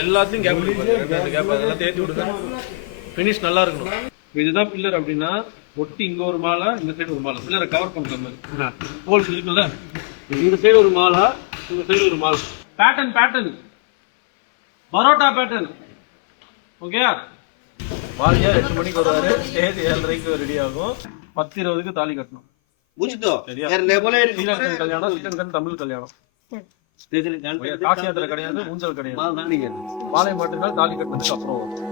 எல்லாத்தையும் கேப் அதெல்லாம் தேர்த்தி விடுங்க. ஃபினிஷ் நல்லா இருக்கணும். இதுதான் பில்லர் அப்படின்னா ஒட்டி இங்க ஒரு மாலை, இந்த சைடு ஒரு மாலை, பில்லரை கவர் பண்ற மாதிரி ஹோல்ஸ் இருக்குல்ல. இந்த சைடு ஒரு மாலை, இந்த சைடு ஒரு மாலை. Pattern parotta pattern. Okay, Walia 8 மணிக்கு வருவாரு, ஸ்டேஜ் 7:30க்கு ரெடி ஆகும். 10:20க்கு தாலி கட்டணும். கல்யாணம் தமிழ் கல்யாணம். காசி யாத்திரை கிடையாது, ஊஞ்சல் கிடையாது. மாலை மட்டும்தான் தாலி கட்டினதுக்கு அப்புறம் வரும்.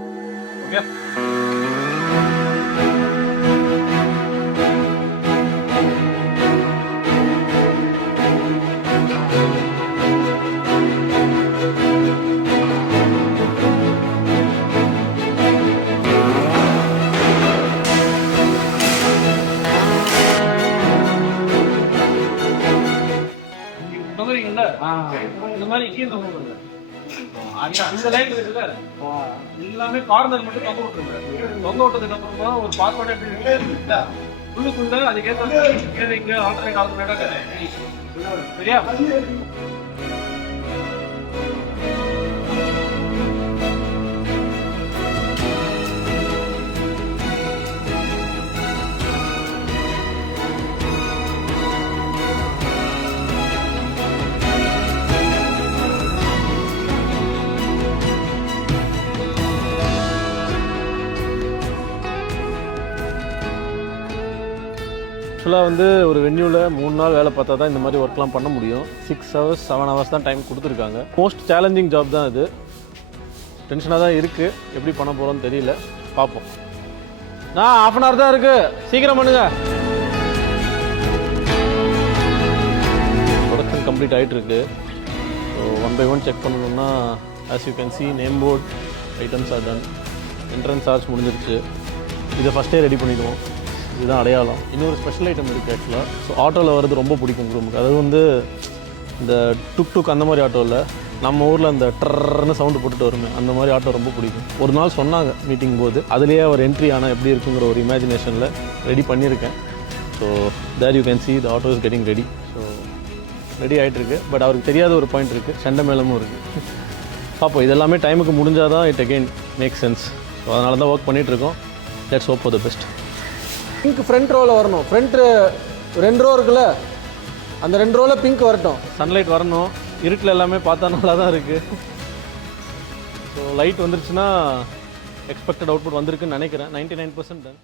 ஓகே, இந்த மாதிரி எல்லாமே கார்னர் மட்டும் தொங்க விட்டுருங்க. தொங்க விட்டதுக்கு அப்புறமா ஒரு பாஸ்போர்ட் உள்ளுக்குள்ள அதுக்கேற்ற இங்க ஆல்டர்னேட்டா சரியா. ஆக்சுவலாக வந்து ஒரு வென்யூவில் 3 நாள் வேலை பார்த்தா தான் இந்த மாதிரி ஒர்க்லாம் பண்ண முடியும். 6 hours 7 hours தான் டைம் கொடுத்துருக்காங்க. மோஸ்ட் சேலஞ்சிங் ஜாப் தான் இது. டென்ஷனாக தான் இருக்குது, எப்படி பண்ண போகிறோன்னு தெரியல, பார்ப்போம். நான் 1/2 hour தான் இருக்குது, சீக்கிரம் பண்ணுங்க. ப்ரொடக்ஷன் கம்ப்ளீட் ஆகிட்டுருக்கு. ஸோ 1 by 1 செக் பண்ணணுன்னா as you can see name board items are done. Entrance charge முடிஞ்சிருச்சு. இதை ஃபஸ்ட்டே ரெடி பண்ணிடுவோம். இதுதான் அடையாளம். இன்னொரு ஸ்பெஷல் ஐட்டம் இருக்குது ஆக்சுவலாக. ஸோ ஆட்டோவில் வர்றது ரொம்ப பிடிக்கும் குடும்பத்துக்கு. அது வந்து இந்த டுக் அந்த மாதிரி ஆட்டோவில் நம்ம ஊரில் அந்த ட்ரர்னு சவுண்டு போட்டுட்டு வருமே, அந்த மாதிரி ஆட்டோ ரொம்ப பிடிக்கும். ஒரு நாள் சொன்னாங்க மீட்டிங் போது, அதுலேயே அவர் என்ட்ரி ஆனால் எப்படி இருக்குங்கிற ஒரு இமேஜினேஷனில் ரெடி பண்ணியிருக்கேன். So there you can see the auto is getting ready. So ready ஆகிட்டுருக்கு. பட் அவருக்கு தெரியாத ஒரு பாயிண்ட் இருக்குது, சண்டை மேளமும் இருக்குது. பார்ப்போம், இதெல்லாமே டைமுக்கு முடிஞ்சால் தான் it again make sense. So அதனால தான் ஒர்க் பண்ணிகிட்ருக்கோம். Let's hope for the best. Pink front ரோவில் வரணும். ஃப்ரண்ட் 2 row இருக்குல்ல, அந்த 2 rowவில் பிங்க் வரட்டும். சன்லைட் வரணும். இருட்டில் எல்லாமே பார்த்தா நல்லா தான் இருக்குது. ஸோ லைட் வந்துருச்சுன்னா எக்ஸ்பெக்டட் அவுட்புட் வந்திருக்குன்னு நினைக்கிறேன். 99% டன்.